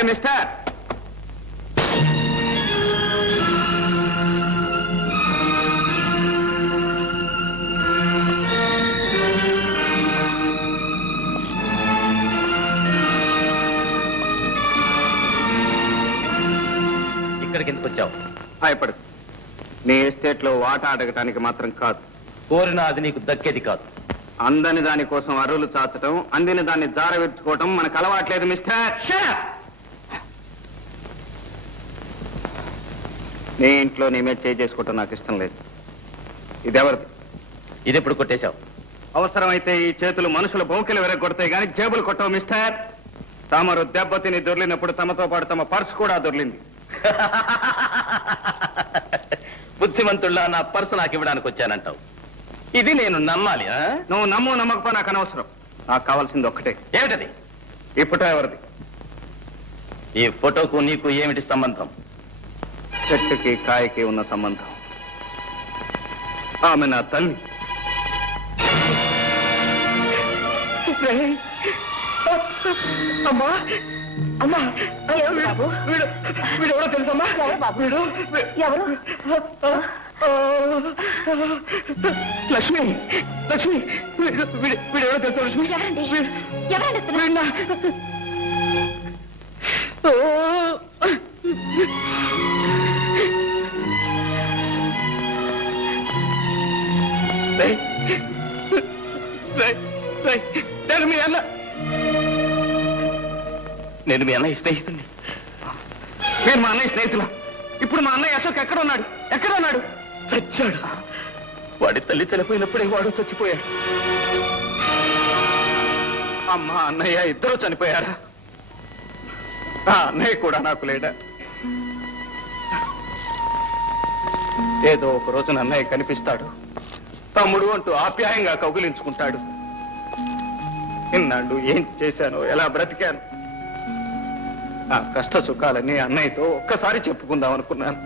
Hi mister. ఇక్కడికి ఎందుకు వచ్చావు? భయపడు. నీ ఎస్టేట్ లో వాటా అడగటానికి మాత్రం కాదు. కోరిన అది నీకు దక్కేది కాదు. అందని దానికోసం అరువులు చాచటం, అందిన దాన్ని జారవిడ్చుకోవటం మనకు అలవాట్లేదు మిస్టర్. నీ ఇంట్లో నీ మీద చేసుకోవటం నాకు ఇష్టం లేదు. ఇదెవరిది? ఇది ఎప్పుడు కొట్టేశావు? అవసరమైతే ఈ చేతులు మనుషుల బౌకెలు వెరగొడతాయి కానీ జేబులు కొట్టవు మిస్టర్. తమరు దెబ్బతిని దొర్లినప్పుడు తమతో పాటు తమ పర్స్ కూడా దొర్లింది. బుద్ధిమంతుల్లా నా పర్సు నాకు ఇవ్వడానికి వచ్చానంటావు. ఇది నేను నమ్మాలి? నువ్వు నమ్ము నమ్మకపో నాకు అనవసరం. నాకు కావాల్సింది ఒక్కటే. ఏమిటది? ఈ ఫోటో ఎవరిది? ఈ ఫోటోకు నీకు ఏమిటి సంబంధం? చెట్టుకి కాయకి ఉన్న సంబంధం. ఆమె నా తల్లి. అమ్మా అమ్మా, వీడు ఎవరో తెలుసమ్మా? ఎవరు? లక్ష్మి, లక్ష్మి, వీడు ఎవరో తెలుసా లక్ష్మి? నేను మీ అన్న. నేను మీ అన్నయ్య స్నేహితుడిని. నేను మా అన్నయ్య స్నేహితులా? ఇప్పుడు మా అన్నయ్య అశోక్ ఎక్కడ ఉన్నాడు? ఎక్కడ ఉన్నాడు? చచ్చాడు. వాడి తల్లి చనిపోయినప్పుడే వాడు చచ్చిపోయాడు. అమ్మ అన్నయ్య ఇద్దరు చనిపోయారా? ఆ అన్నయ్య కూడా నాకు లేడా? ఏదో ఒక రోజున అన్నయ్య కనిపిస్తాడు, తమ్ముడు అంటూ ఆప్యాయంగా కౌగిలించుకుంటాడు. ఇన్నాళ్ళు ఏం చేశానో, ఎలా బ్రతికాను, నా కష్ట సుఖాలని అన్నయ్యతో ఒక్కసారి చెప్పుకుందాం అనుకున్నాను.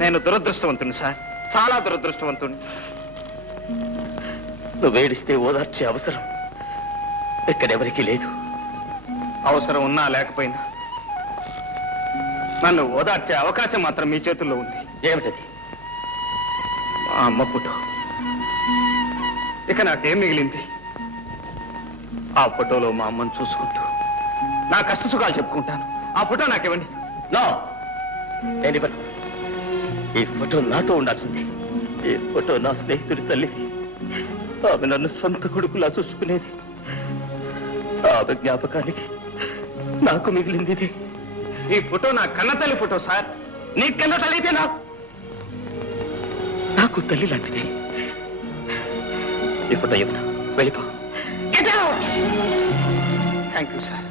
నేను దురదృష్టవంతుని సార్, చాలా దురదృష్టవంతుని. నువ్వు ఏడిస్తే ఓదార్చే అవసరం ఎక్కడెవరికి లేదు. అవసరం ఉన్నా లేకపోయినా నన్ను ఓదార్చే అవకాశం మాత్రం మీ చేతుల్లో ఉంది. ఏమిటది? మా అమ్మ ఫోటో. ఇక నాకేం మిగిలింది? ఆ ఫోటోలో మా అమ్మను చూసుకుంటూ నా కష్ట సుఖాలు చెప్పుకుంటాను. ఆ ఫోటో నాకివ్వండి. నో, నేను ఇవ్వను. ఈ ఫోటో నాతో ఉండాల్సింది. ఈ ఫోటో నా స్నేహితుడి తల్లిది. ఆమె నన్ను సొంత కొడుకులా చూసుకునేది. ఆమె జ్ఞాపకానికి నాకు మిగిలింది ఇది. ఈ ఫోటో నా కన్న తల్లి ఫోటో సార్. నీ కన్న తల్లి అయితే నాకు తల్లి లాంటిది. ఈ ఫోటో ఇవ్వను, వెళ్ళిపో. Thank you sir.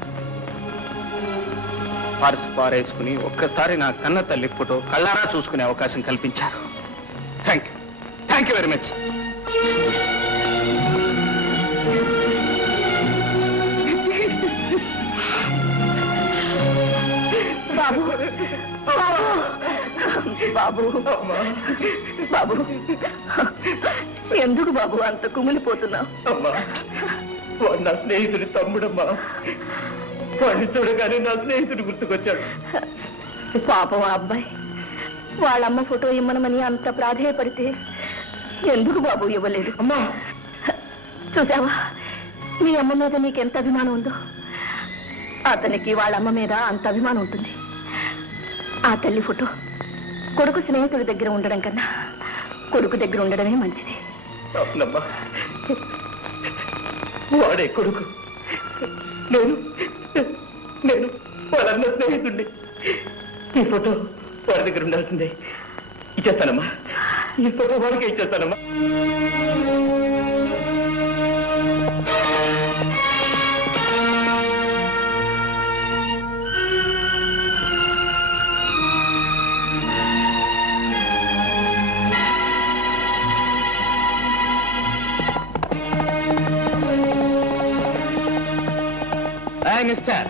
పర్సు పారేసుకుని ఒక్కసారి నా కన్న తల్లి ఫోటో కళ్ళారా చూసుకునే అవకాశం కల్పించారు. Thank you, thank you very much. బాబు, బాబు, బాబు, ఎందుకు బాబు అంత కుమిలిపోతున్నావు? అమ్మా, వాడు నా స్నేహితుడి తమ్ముడమ్మా. వాడిని చూడగానే నా స్నేహితుడు గుర్తుకొచ్చాడు. పాపం ఆ అబ్బాయి వాళ్ళమ్మ ఫోటో ఇమ్మనమని అంత ప్రాధేయపడితే ఎందుకు బాబు ఇవ్వలేదు? అమ్మా, చూసావా మీ అమ్మ మీద నీకెంత అభిమానం ఉందో, అతనికి వాళ్ళమ్మ మీద అంత అభిమానం ఉంటుంది. ఆ తల్లి ఫోటో కొడుకు స్నేహితుడి దగ్గర ఉండడం కన్నా కొడుకు దగ్గర ఉండడమే మంచిది. అవునమ్మా, వాడే కొడుకు. నేను వాళ్ళన్న స్నేహితుడిని. ఈ ఫోటో వాడి దగ్గర ఉండాల్సిందే. ఇచ్చేస్తానమ్మా, ఈ ఫోటో వాడికే ఇచ్చేస్తానమ్మా. మిస్టర్,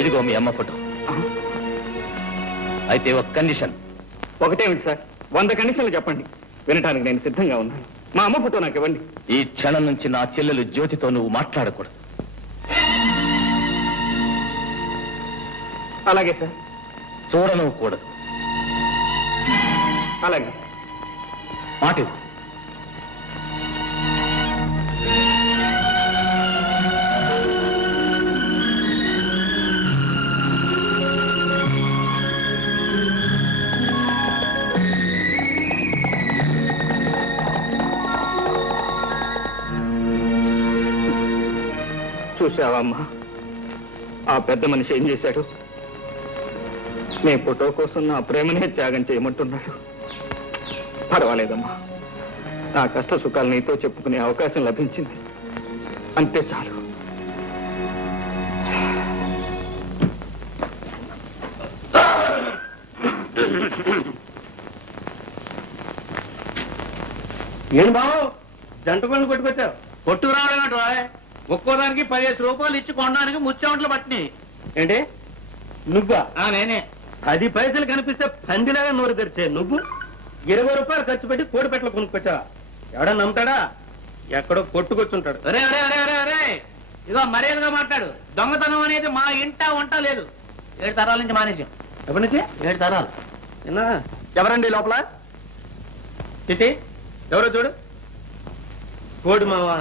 ఇదిగో మీ అమ్మ ఫోటో. అయితే ఒక కండిషన్. ఒకటేమిటి సార్? 100 కండిషన్లు చెప్పండి, వినటానికి నేను సిద్ధంగా ఉన్నాను. మా అమ్మ ఫోటో నాకు ఇవ్వండి. ఈ క్షణం నుంచి నా చెల్లెలు జ్యోతితో నువ్వు మాట్లాడకూడదు. అలాగే సార్. చూడను కూడదు. అలాగే. మాట చూసావమ్మా, ఆ పెద్ద మనిషి ఏం చేశాడు? నీ ఫోటో కోసం నా ప్రేమనే త్యాగం చేయమంటున్నాడు. పర్వాలేదమ్మా, నా కష్ట సుఖాలు నీతో చెప్పుకునే అవకాశం లభించింది, అంతే చాలు. ఏం బావు జంట పనులు కొట్టుకొచ్చావు? కొట్టుకు రావడం ఒక్కోదానికి 15 రూపాయలు ఇచ్చి కొనడానికి ముచ్చేవంటలు పట్టినాయి. ఏంటి నువ్వా? నేనే. 10 పైసలు కనిపిస్తే పందిలాగా నోరు తెరిచే నువ్వు 20 రూపాయలు ఖర్చు పెట్టి కోడి పెట్టలు కొనుక్కొచ్చావా? ఎవడా నమ్ముతాడా? ఎక్కడో కొట్టుకొచ్చుంటాడు. ఇదో మర్యాదగా మాట్లాడు. దొంగతనం అనేది మా ఇంట వంట లేదు. 7 తరాల నుంచి మానేశాం. ఎప్పటి నుంచి? 7 తరాలు. ఎవరండి లోపల? చిటి ఎవరో చూడు. కోడి మావా,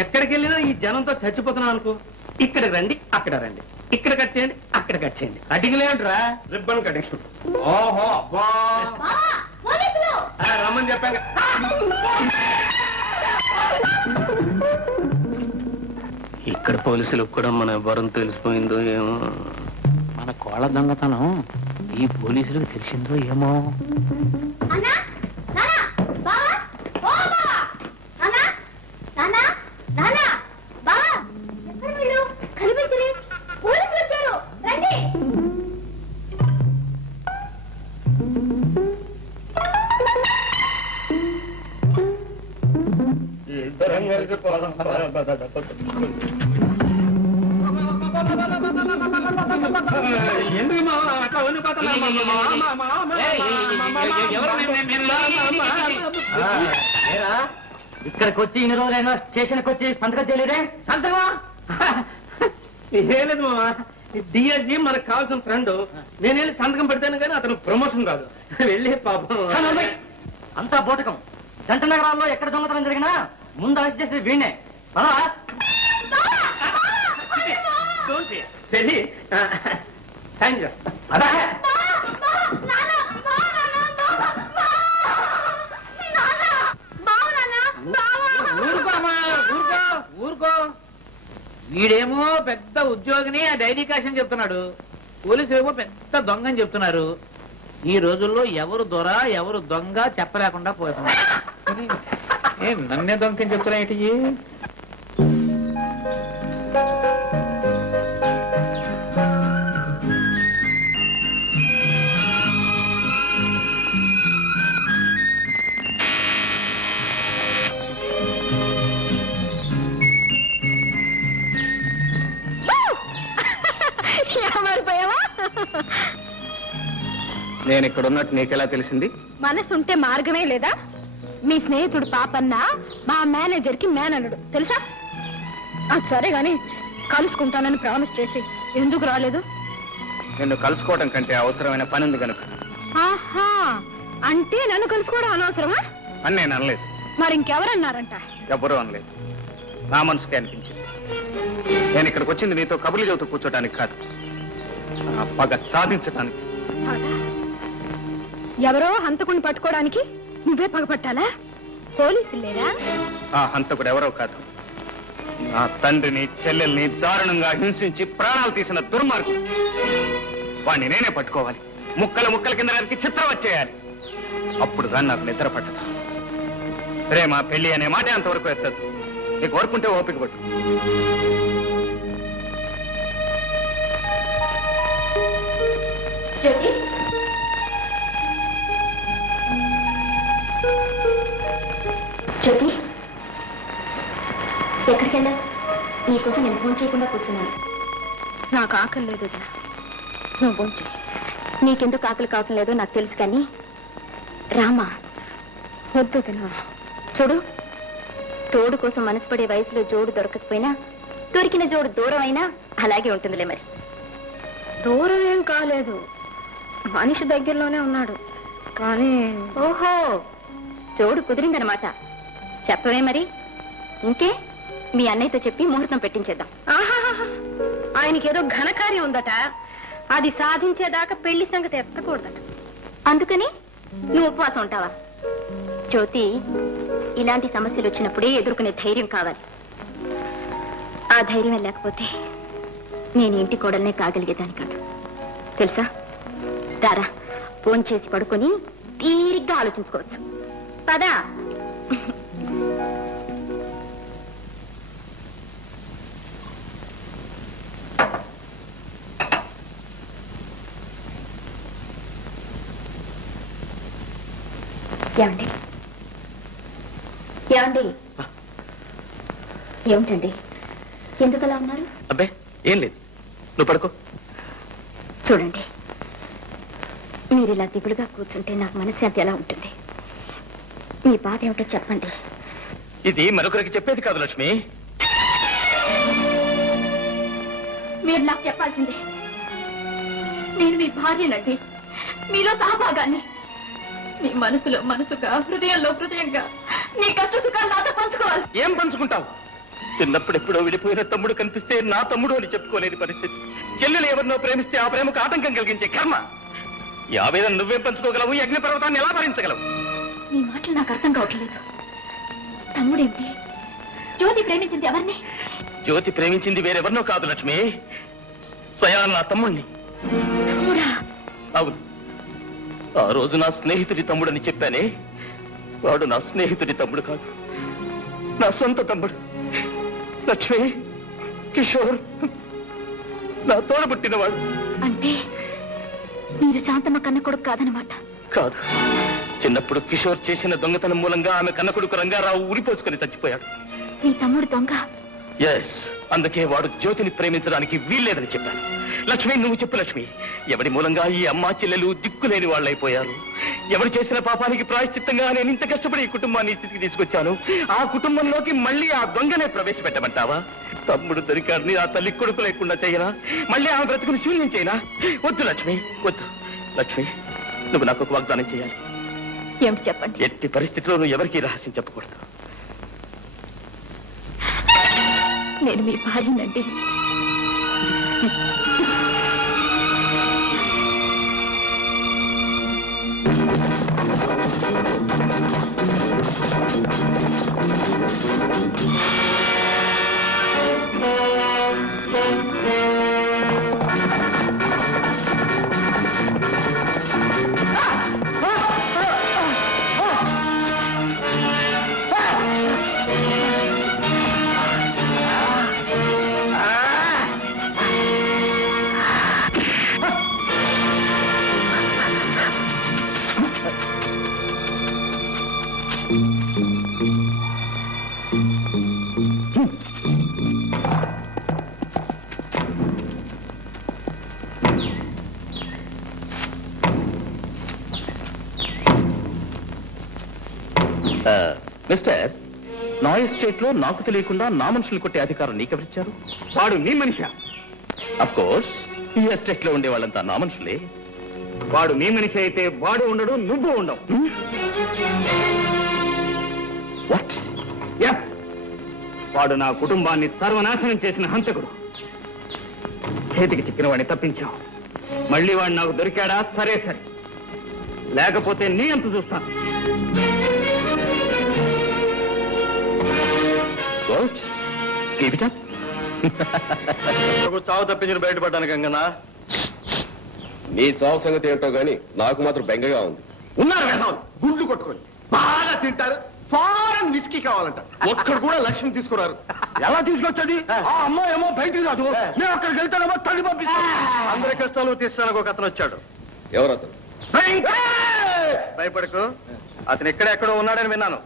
ఎక్కడికి వెళ్ళినా ఈ జనంతో చచ్చిపోతున్నాం అనుకో. ఇక్కడికి రండి, అక్కడ రండి, ఇక్కడ కట్ చేయండి, అక్కడ కట్ చేయండి. కటింగ్ లేంట్రా, రిబ్బన్ కటింగ్. ఓహో అబ్బా, రమ్మని చెప్పాను. ఇక్కడ పోలీసులకు కూడా మన ఎవరం తెలిసిపోయిందో ఏమో. మన కోళ్ళ దొంగతనం ఈ పోలీసులకు తెలిసిందో ఏమో. ఎందుకు అట్లా ఇక్కడికి వచ్చి ఇన్ని రోజులైనా స్టేషన్కి వచ్చి సంతకం చేయలేదే? సంతకం ఏం లేదు మామ, డిఎస్జీ మనకు కావాల్సిన ఫ్రెండ్. నేను వెళ్ళి సంతకం పెడతాను కానీ అతను ప్రమోషన్ కాదు. వెళ్ళి పాపం అంతా బోటకం. జంట నగరాల్లో ఎక్కడ దొంగతనం జరిగినా ముందు అరెస్ట్ చేసేది వీణే. వెళ్ళి సైన్ చేస్తా. అదే ఊరుకో. వీడేమో పెద్ద ఉద్యోగిని ఆ డైరీ కాషన్ చెప్తున్నాడు. పోలీసులు ఏమో పెద్ద దొంగ అని చెప్తున్నారు. ఈ రోజుల్లో ఎవరు దొర ఎవరు దొంగ చెప్పలేకుండా పోతున్నారు. నన్నే దొంగ అని చెప్తున్నా ఏంటి? నేను ఇక్కడ ఉన్నట్టు నీకెలా తెలిసింది? మనసుంటే మార్గమే లేదా? మీ స్నేహితుడు పాపన్న మా మేనేజర్ కి మేనల్లుడు తెలుసా? సరే గాని కలుసుకుంటానని ప్రామిస్ చేసి ఎందుకు రాలేదు? నిన్ను కలుసుకోవడం కంటే అవసరమైన పని ఉంది కనుక. ఆహా, అంటే నన్ను కలుసుకోవడం అనవసరమా అని నేను అనలేదు. మరి ఇంకెవరన్నారంట? ఎవరూ అనలేదు, నా మనసుకే అనిపించింది. నేను ఇక్కడికి వచ్చింది నీతో కబుర్లు చెబుతూ కూర్చోడానికి కాదు, నా పగ సాధించడానికి. ఎవరో హంతకుని పట్టుకోవడానికి నువ్వే పగపట్టాలా? పోలీసులు లేరా? ఆ హంతకుడు ఎవరో కాదు, నా తండ్రిని చెల్లెల్ని దారుణంగా హింసించి ప్రాణాలు తీసిన దుర్మార్గుడు. వాణ్ణి నేనే పట్టుకోవాలి, ముక్కల ముక్కల కింద నరికి చిత్రం వచ్చేయాలి. అప్పుడు కానీ నాకు నిద్ర పట్టదు. ప్రేమ పెళ్లి అనే మాట అంతవరకు ఎత్తదు. నీకు కోరుకుంటే ఓపిక పట్టు. జ్యోతి, ఎక్కడికి వెళ్ళా? నీకోసం నేను ఫోన్ చేయకుండా కూర్చున్నాను. నాకు ఆకలి లేదు, నువ్వు ఫోన్ చేయి. నీకెందుకు ఆకలి కావటం లేదో నాకు తెలుసు, కానీ రామా వద్దు తినవా. చూడు, తోడు కోసం మనసు పడే వయసులో జోడు దొరకకపోయినా దొరికిన జోడు దూరం అయినా అలాగే ఉంటుందిలే. మరి దూరం ఏం కాలేదు, మనిషి దగ్గరలోనే ఉన్నాడు. కానీ ఓహో, జోడు కుదిరిందనమాట. చెప్పవే మరి. ఇంకే మీ అన్నయ్యతో చెప్పి ముహూర్తం పెట్టించేద్దాం. ఆయనకేదో ఘనకార్యం ఉందట, అది సాధించేదాకా పెళ్లి సంగతి ఎత్తకూడదట. అందుకని నువ్వు ఉపవాసం ఉంటావా? జ్యోతి, ఇలాంటి సమస్యలు వచ్చినప్పుడే ఎదుర్కొనే ధైర్యం కావాలి. ఆ ధైర్యం లేకపోతే నేను ఇంటి కోడల్నే కాగలిగేదాన్ని కాదు, తెలుసా? రారా, ఫోన్ చేసి పడుకొని తీరిగ్గా ఆలోచించుకోవచ్చు. పదా. ఏమండి ఏమండి ఏమిటండి, ఎందుకలా ఉన్నారు? అబ్బే ఏం లేదు, నువ్వు పడుకో. చూడండి, మీరు ఇలా దిగులుగా కూర్చుంటే నాకు మనశ్శాంతి ఎలా ఉంటుంది? మీ బాధ ఏమిటో చెప్పండి. ఇది మరొకరికి చెప్పేది కాదు లక్ష్మి. మీరు నాకు చెప్పాల్సిందే. నేను మీ భార్యనండి, మీలో సహభాగాన్ని. మీ మనసులో మనసుగా, హృదయంలో హృదయంగా మీ కష్ట సుఖాలు నాతో పంచుకోవాలి. ఏం పంచుకుంటావు? చిన్నప్పుడెప్పుడో విడిపోయిన తమ్ముడు కనిపిస్తే నా తమ్ముడు అని చెప్పుకోలేని పరిస్థితి. చెల్లెలు ఎవరినో ప్రేమిస్తే ఆ ప్రేమకు ఆటంకం కలిగించే కర్మ. ఈ ఆవేదన నువ్వేం పంచుకోగలవు? ఈ అగ్ని పర్వతాన్ని ఎలా భరించగలవు? మీ మాటలు నాకు అర్థం కావట్లేదు. తమ్ముడేంటి? జ్యోతి ప్రేమించింది ఎవరిని? జ్యోతి ప్రేమించింది వేరెవరినో కాదు లక్ష్మి, స్వయాన నా తమ్ముణ్ణి. తమ్ముడా? అవును, ఆ రోజు నా స్నేహితుడి తమ్ముడని చెప్పానే, వాడు నా స్నేహితుడి తమ్ముడు కాదు, నా సొంత తమ్ముడు. లక్ష్మి, కిషోర్ నా తోడబుట్టినవాడు. అంటే మీరు శాంతమ్మ కన్న కొడుకు కాదనమాట? కాదు, చిన్నప్పుడు కిషోర్ చేసిన దొంగతనం మూలంగా ఆమె కన్న కొడుకు రంగారావు ఉరిపోసుకుని చచ్చిపోయాడు. మీ తమ్ముడు దొంగ? ఎస్, అందుకే వాడు జ్యోతిని ప్రేమించడానికి వీల్లేదని చెప్పాను. లక్ష్మి, నువ్వు చెప్పు లక్ష్మి, ఎవడి మూలంగా ఈ అమ్మా చెల్లెలు దిక్కులేని వాళ్ళైపోయారు? ఎవరు చేసిన పాపానికి ప్రాయశ్చిత్తంగా నేను ఇంత కష్టపడి ఈ కుటుంబాన్ని స్థితికి తీసుకొచ్చాను. ఆ కుటుంబంలోకి మళ్ళీ ఆ దొంగనే ప్రవేశపెట్టమంటావా? తమ్ముడు దొరికాడిని ఆ తల్లి కొడుకు లేకుండా చేయనా? మళ్ళీ ఆమె బ్రతుకుని శూన్యం చేయనా? వద్దు లక్ష్మి, వద్దు. లక్ష్మి, నువ్వు నాకు ఒక వాగ్దానం చేయాలి. ఏమిటి చెప్పండి. ఎట్టి పరిస్థితిలో నువ్వు ఎవరికీ రహస్యం చెప్పకూడదు. నేను మీ భార్యనండి. మిస్టర్, నా ఎస్టేట్ లో నాకు తెలియకుండా నా మనుషులు కొట్టే అధికారం నీకెవరిచ్చారు? వాడు నీ మనిషా? అఫ్ కోర్స్, ఈ ఎస్టేట్ లో ఉండే వాళ్ళంతా నా మనుషులే. వాడు నీ మనిషి అయితే వాడు ఉండడు, నువ్వు ఉండవు. వాట్? వాడు నా కుటుంబాన్ని సర్వనాశనం చేసిన హంతకుడు. చేతికి చిక్కిన వాడిని తప్పించావు. మళ్ళీ వాడు నాకు దొరికాడా? సరే సరే, లేకపోతే నీ అంత చూస్తాను. చావు తప్పించిన బయటపడ్డాను గంగన్నా. నీ చావు సంగతి ఏంటో గాని నాకు మాత్రం బెంగగా ఉంది. ఉన్నారు వేసాలు, గుండ్లు కొట్టుకొని బాగా తింటారు. ఫారెన్ విస్కీ కావాలంట. ఒక్కడు కూడా లక్ష్మి తీసుకున్నారు. ఎలా తీసుకొచ్చండి? ఆ అమ్మాయి ఏమో బయటికి రాదు, మేము అక్కడికి వెళ్తానేమో తడి పంపిస్తాం. అందరి కష్టాలు తీర్చడానికి ఒక అతను వచ్చాడు. ఎవరతను? భయపడకు, అతను ఎక్కడెక్కడో ఉన్నాడని విన్నాను.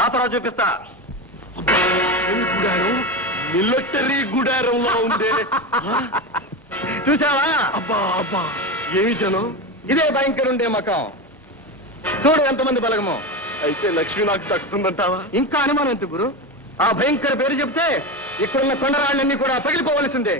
నా తర్వాత చూపిస్తా. మిలిటరీ గుడారంలో ఉంది. చూసావా? అబ్బా అబ్బా, ఏమి జనం! ఇదే భయంకర ఉండే మకం. చూడు ఎంతమంది బలగమో. అయితే లక్ష్మి నాకు దక్కుతుందంటావా? ఇంకా అనుమానం ఎందుకు గురు? ఆ భయంకర పేరు చెప్తే ఇక్కడున్న కొండరాళ్ళన్నీ కూడా పగిలిపోవలసిందే.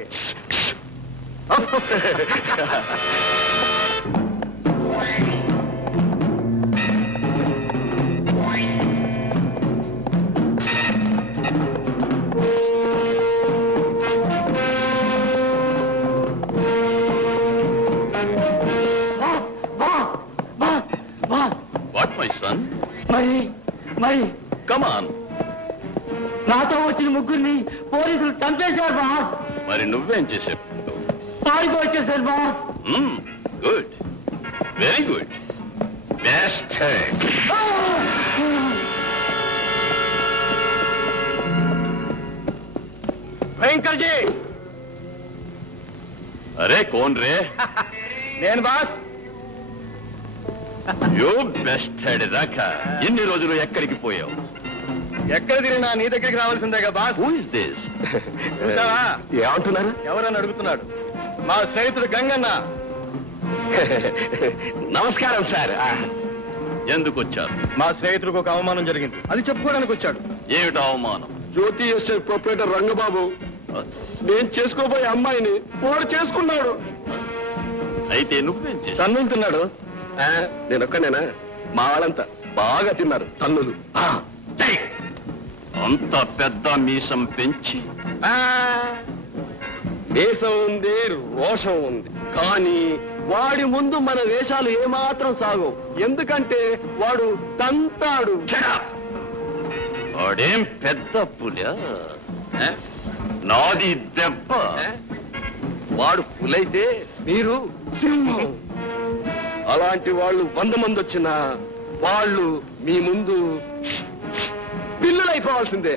What my son? మరి కమ్ ఆన్. నాతో వచ్చిన ముగ్గురిని పోలీసులు చంపేశారు బాస్. మరి నువ్వేం చేసావు? పారిపో వచ్చేసారు boss. Good, very good, best. భయంకర్ జీ. అరే కోన్ రే? నేను బాస్. యూ బెస్ట్ హెడ్ దాకా ఎన్ని రోజులు ఎక్కడికి పోయావు? ఎక్కడ తిరిగినా నీ దగ్గరికి రావాల్సిందేగా బాస్. Who is this? చూసావా? ఏమంటున్నారు? ఎవరని అడుగుతున్నాడు. మా స్నేహితుడు గంగన్న. నమస్కారం సార్. ఎందుకు వచ్చారు? మా స్నేహితుడికి ఒక అవమానం జరిగింది, అది చెప్పుకోవడానికి వచ్చాడు. ఏమిటి అవమానం? జ్యోతి ఎస్టేట్ ప్రొపరేటర్ రంగబాబు నేను చేసుకోబోయే అమ్మాయిని వాడు చేసుకున్నాడు. అయితే నువ్వేం చేశావు? తన్నుతున్నాడు. నేను ఒక్కనేనా? మా వాళ్ళంతా బాగా తిన్నారు తన్నులు. అంత పెద్ద మీసం పెంచి దేశం ఉంది, రోషం ఉంది, కానీ వాడి ముందు మన వేషాలు ఏమాత్రం సాగవు. ఎందుకంటే వాడు తంతాడు. వాడేం పెద్ద పులా? నాది దెబ్బ. వాడు పులైతే మీరు సింహం. అలాంటి వాళ్ళు 100 మంది వచ్చినా వాళ్ళు మీ ముందు పిల్లలైపోవాల్సిందే.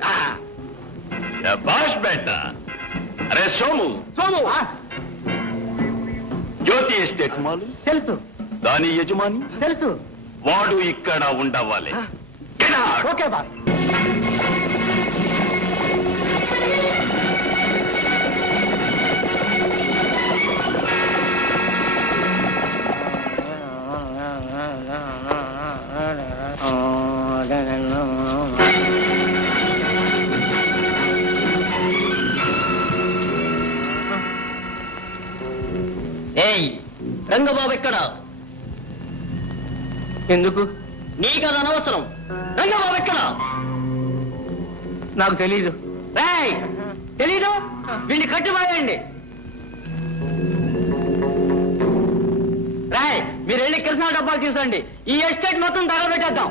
బాష్ బెట్ట. అరే సోము, సోము. జ్యోతి ఎస్టేట్ మాలు తెలుసు దాని యజమాని తెలుసు. వాడు ఇక్కడ ఉండవాలి. Get out! Okay boss. ఏయ్ రంగబాబు ఎక్కడ? ఎందుకు? నీకది అనవసరం. రంగబాబు ఎక్కడ? నాకు తెలీదు. రేయ్ తెలీదు? వీడిని కట్టిమాయండి. రాయ్ మీరు వెళ్ళి కృష్ణా డబ్బాలు తీసుకోండి. ఈ ఎస్టేట్ మొత్తం తగలబెట్టేద్దాం.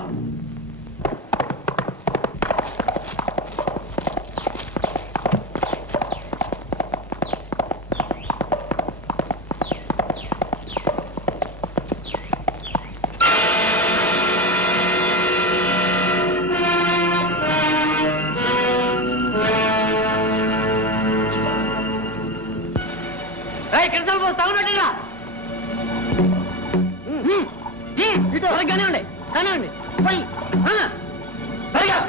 కృష్ణ తగలబెట్టిగా కానివ్వండి కానివ్వండి పోయి త్వరగా.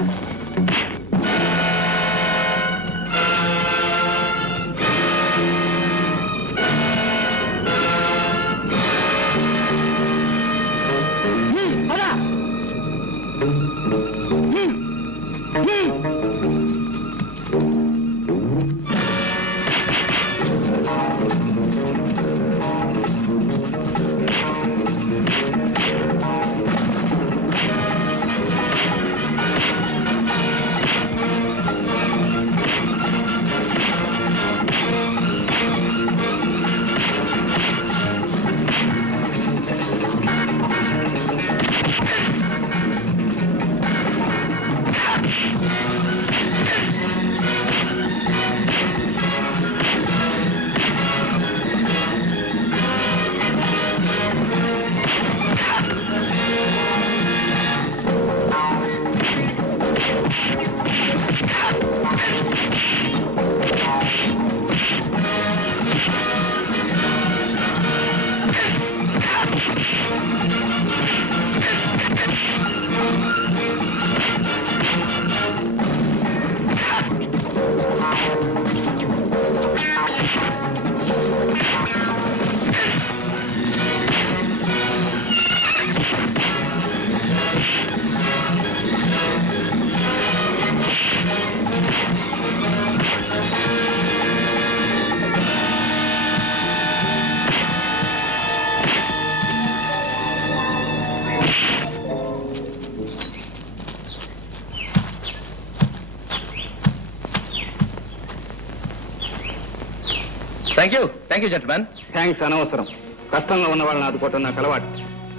Thank you gentlemen. థ్యాంక్స్ అనవసరం. కష్టంగా ఉన్న వాళ్ళని ఆదుకోవటం నాకు అలవాటు.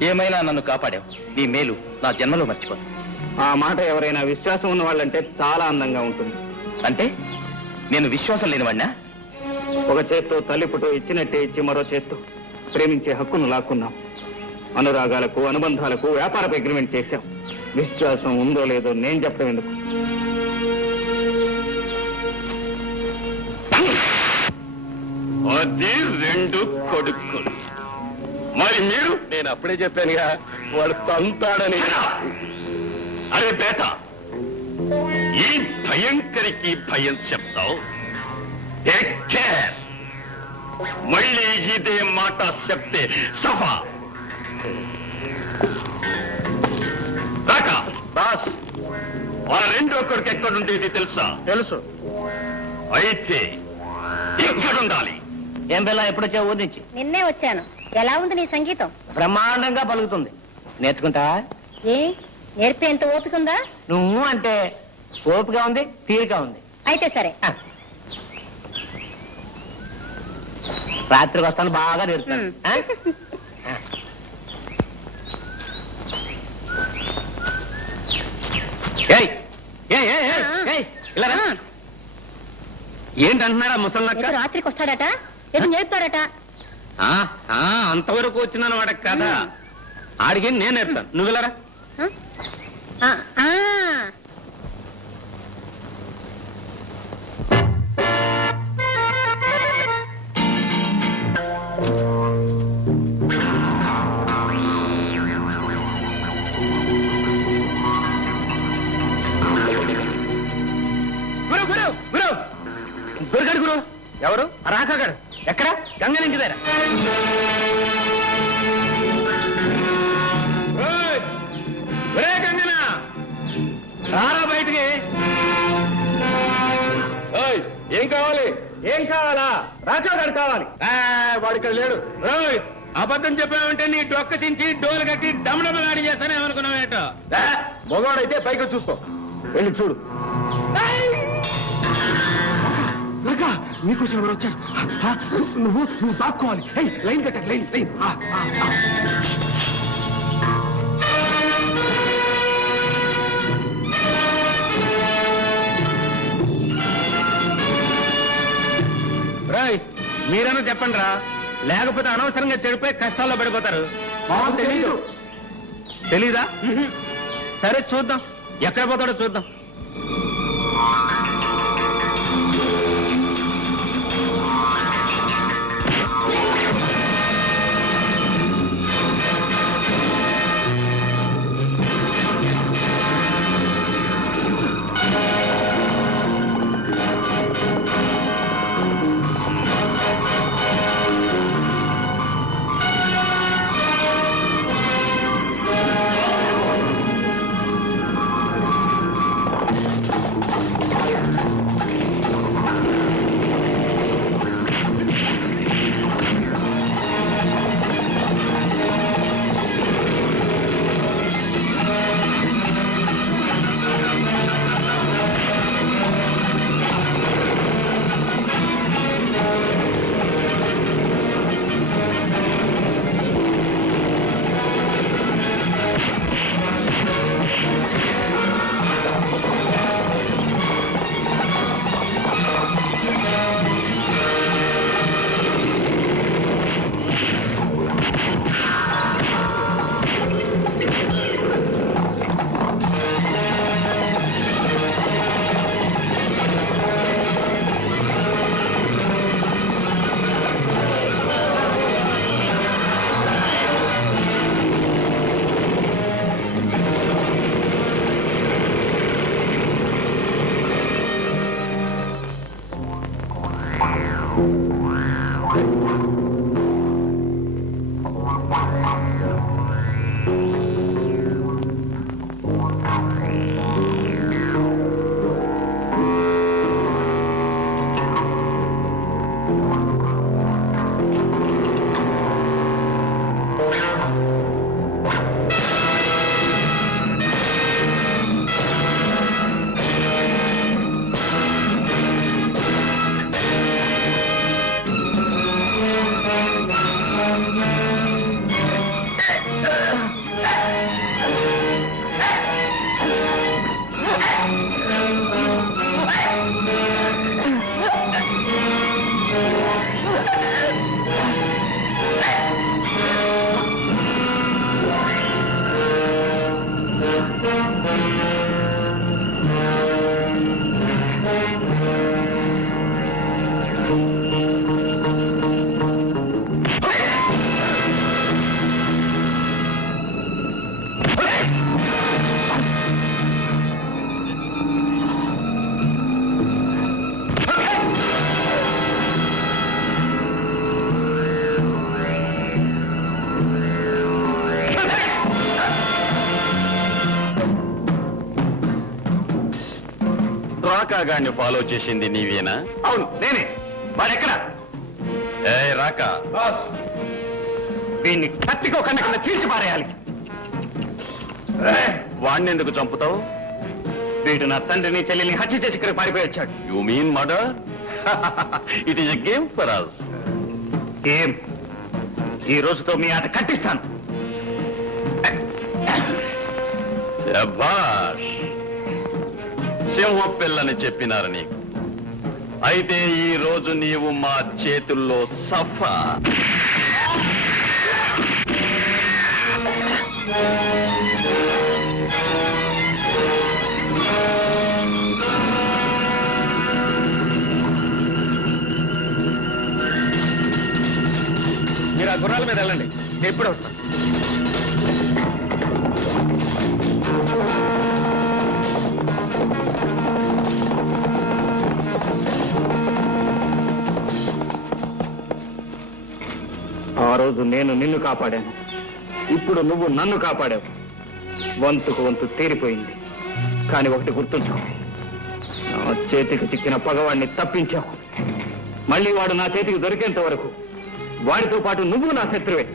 ఏమైనా నన్ను కాపాడావు. నీ మేలు నా జన్మలో మర్చిపో. ఆ మాట ఎవరైనా విశ్వాసం ఉన్న వాళ్ళంటే చాలా అందంగా ఉంటుంది. అంటే నేను విశ్వాసం లేనివాడినా? ఒక చేత్తో తల్లి ఫోటో ఇచ్చినట్టే ఇచ్చి మరో చేత్తో ప్రేమించే హక్కును లాక్కున్నాం. అనురాగాలకు అనుబంధాలకు వ్యాపారపు అగ్రిమెంట్ చేశాం. విశ్వాసం ఉందో లేదో నేను చెప్పడం ఎందుకు? అది 2 కొడుకులు. మరి మీరు? నేను అప్పుడే చెప్పానుగా వాడు తంతాడని. అరే బేట, ఈ భయంకరికి భయం చెప్తావు. Take care. మళ్ళీ ఇదే మాట చెప్తే సభ రాకా. బాస్, ఆ 2వ కొడుకు ఎక్కడుండేది తెలుసా? తెలుసు. అయితే ఎక్కడుండాలి? ఏం పిల్ల ఎప్పుడొచ్చా ఊరి నుంచి? నిన్నే వచ్చాను. ఎలా ఉంది నీ సంగీతం? బ్రహ్మాండంగా పలుకుతుంది. నేర్చుకుంటా? ఏ నేర్పే ఎంత ఓపికందా? నువ్వు అంటే ఓపిగా ఉంది, తీరిక ఉంది. అయితే సరే. రాత్రికి వస్తాను, బాగా నేర్పుతాను. ఏంటంటున్నారా ముసలక్క? రాత్రికి వస్తాడట, ఏదో నేర్పుతాడట. అంతవరకు వచ్చినాను వాడకి కదా. ఆడికి నేను నేర్పుతాను. నువ్వు వెళ్ళరా. దొరికాడు గురు. ఎవరు? రాకాగాడు. ఎక్కడ? గంగనింటి దగ్గర. గంగనా రారా బయటికి. ఏం కావాలి? ఏం కావాలా? రాకాగాడు కావాలి. వాడికి లేడు. అబద్ధం చెప్పావంటే నీ డొక్క చించి డోలు కట్టి డమడమలాడి చేస్తానే అనుకున్నావేటో. మగవాడైతే పైకి చూసుకో. వెళ్ళి చూడు. నీకోసం ఎవరు వచ్చారు? నువ్వు దాక్కోవాలి. లైన్ పెట్టండి. లైన్. రాయ్, మీరన్నా చెప్పండి రా, లేకపోతే అనవసరంగా చెడిపోయి కష్టాల్లో పడిపోతారు. తెలీదా? సరే చూద్దాం, ఎక్కడ పోతాడో చూద్దాం. రాకాగాడిని ఫాలో చేసింది నీవేనా? అవును నేనే. వాడెక్కడా? ఏ రాక, వీడిని కత్తికో కన్న కింద చీల్చి పారేయాలి. వాణ్ణి ఎందుకు చంపుతావు? వీడు నా తండ్రిని చెల్లిని హత్య చేసి ఇక్కడ పారిపోయి వచ్చాడు. You mean murder? It is a game for us. ఏం ఈ రోజుతో మీ ఆట కట్టిస్తాను. శభాష్, సింహ పిల్లని చెప్పినారు నీకు. అయితే ఈ రోజు నీవు మా చేతుల్లో సఫా. మీరు ఆ గుర్రాల మీద వెళ్ళండి, ఎప్పుడు వస్తాను. ఆ రోజు నేను నిన్ను కాపాడాను, ఇప్పుడు నువ్వు నన్ను కాపాడావు. వంతుకు వంతు తీరిపోయింది. కానీ ఒకటి గుర్తుంచు, నా చేతికి చిక్కిన పగవాడిని తప్పించావు. మళ్ళీ వాడు నా చేతికి దొరికేంత వరకు వాడితో పాటు నువ్వు నా శత్రువే.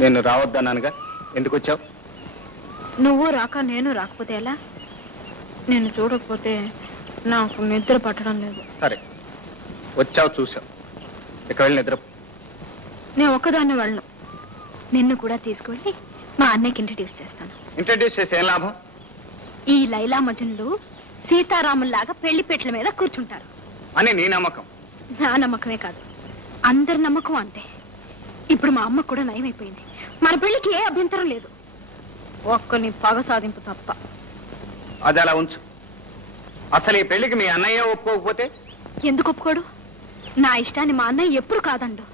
నేను రావద్దన్నానుగా, ఎందుకు వచ్చావు? నువ్వు రాక నేను రాకపోతే ఎలా? నేను చూడకపోతే నాకు నిద్ర పట్టడం లేదు. సరే, వచ్చావు చూసావు, ఇక వెళ్ళి నిద్ర. నేను ఒక్కదాన్ని వెళ్ళను, నిన్ను కూడా తీసుకువెళ్ళి మా అన్నయ్యకి ఇంట్రడ్యూస్ చేస్తాను. ఇంట్రడ్యూస్ చేసి ఏం లాభం? ఈ లైలా మజనులు సీతారాముల్లాగా పెళ్లి పెట్ల మీద కూర్చుంటారు అని నీ నమ్మకం. నా నమ్మకమే కాదు, అందరి నమ్మకం అంతే. ఇప్పుడు మా అమ్మ కూడా నయమైపోయింది. మన పెళ్లికి ఏ అభ్యంతరం లేదు, ఒక్కని పగ సాధింపు తప్ప. అది అలా ఉంచు. అసలు ఈ పెళ్లికి మీ అన్నయ్య ఒప్పుకోకపోతే? ఎందుకు ఒప్పుకోడు? నా ఇష్టాన్ని మా అన్నయ్య ఎప్పుడు కాదండు.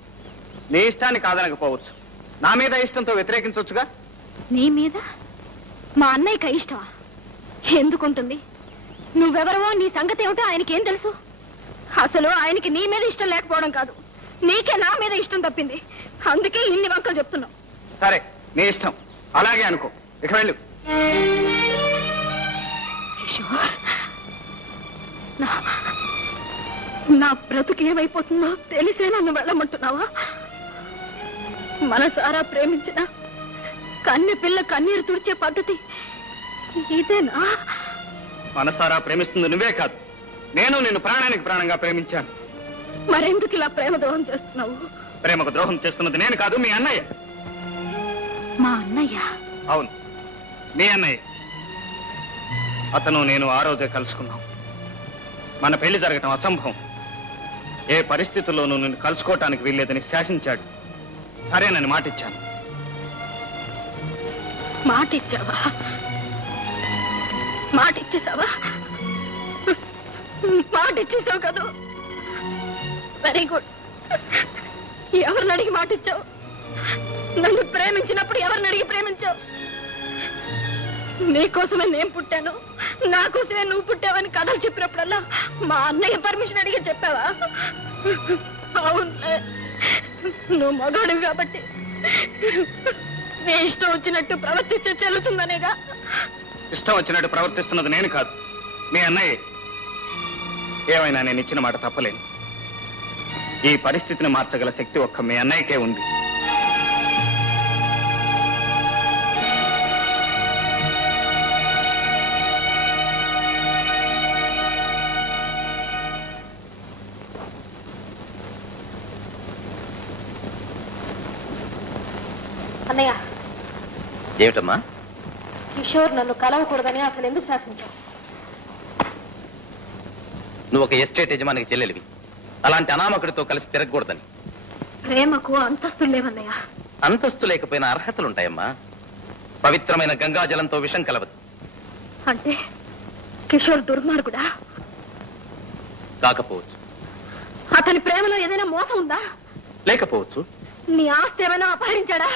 నీ ఇష్టాన్ని కాదనకపోవచ్చు, నా మీద ఇష్టంతో వ్యతిరేకించవచ్చుగా. నీ మీద మా అన్నయ్యకి ఇష్టమా? ఎందుకుంటుంది? నువ్వెవరవో, నీ సంగతి ఏమిటో ఆయనకేం తెలుసు? అసలు ఆయనకి నీ మీద ఇష్టం లేకపోవడం కాదు, నీకే నా మీద ఇష్టం తప్పింది. అందుకే ఇన్ని వంకలు చెప్తున్నావు. సరే, నీ ఇష్టం, అలాగే అనుకో. ఇక వెళ్ళు. కిషోర్, నా బ్రతుకు ఏమైపోతుందో తెలిసే నన్ను వెళ్ళమంటున్నావా? మనసారా ప్రేమించిన కన్నె పిల్ల కన్నీరు తుడిచే పద్ధతి ఇదేనా? మనసారా ప్రేమిస్తుంది నువ్వే కాదు, నేను నిన్ను ప్రాణానికి ప్రాణంగా ప్రేమించాను. మరెందుకు ఇలా ప్రేమ ద్రోహం చేస్తున్నావు? ప్రేమకు ద్రోహం చేస్తున్నది నేను కాదు, మీ అన్నయ్య. మా అన్నయ్య? అవును, మీ అన్నయ్య. అతను నేను ఆ రోజే కలుసుకున్నాం. మన పెళ్లి జరగటం అసంభవం, ఏ పరిస్థితుల్లోనూ నిన్ను కలుసుకోవటానికి వీల్లేదని శాసించాడు. సరేనని మాటిచ్చాను. మాటిచ్చావా? మాటిచ్చేసావా? మాటిచ్చేసావు కదా, వెరీ గుడ్. ఎవరిని అడిగి మాటిచ్చావు? నన్ను ప్రేమించినప్పుడు ఎవరిని అడిగి ప్రేమించావు? నీకోసమే నేను పుట్టాను, నా కోసమే నువ్వు పుట్టావని కథలు చెప్పినప్పుడల్లా మా అన్నయ్య పర్మిషన్ అడిగి చెప్పావా? అవును, నువ్వు మగాడు కాబట్టి నీ ఇష్టం వచ్చినట్టు ప్రవర్తిస్తే చెల్లుతుందనేగా. ఇష్టం వచ్చినట్టు ప్రవర్తిస్తున్నది నేను కాదు, మీ అన్నయ్య. ఏమైనా నేను ఇచ్చిన మాట తప్పలేను. ఈ పరిస్థితిని మార్చగల శక్తి ఒక్క మీ అన్నయ్యకే ఉంది. అన్నయ్య, ఏమిటమ్మా? కిషోర్ నన్ను కలవకూడదని అసలు ఎందుకు శాసించావు? నువ్వు ఒక ఎస్టేట్ యజమానికి చెల్లెలివి, అలాంటి అనామకుడితో కలిసి తిరగకూడదని. ప్రేమకు అంతస్తులు లేవన్నయ్య. అంతస్తు లేకపోయినా అర్హతలుంటాయమ్మా. పవిత్రమైన గంగాజలంతో విషం కలవదు. అంటే కిషోర్ దుర్మార్గుడా? కాకపోవచ్చు. అతని ప్రేమలో ఏదైనా మోసం ఉందా? లేకపోవచ్చు. నీ ఆస్తి ఏమైనా అపహరించాడా?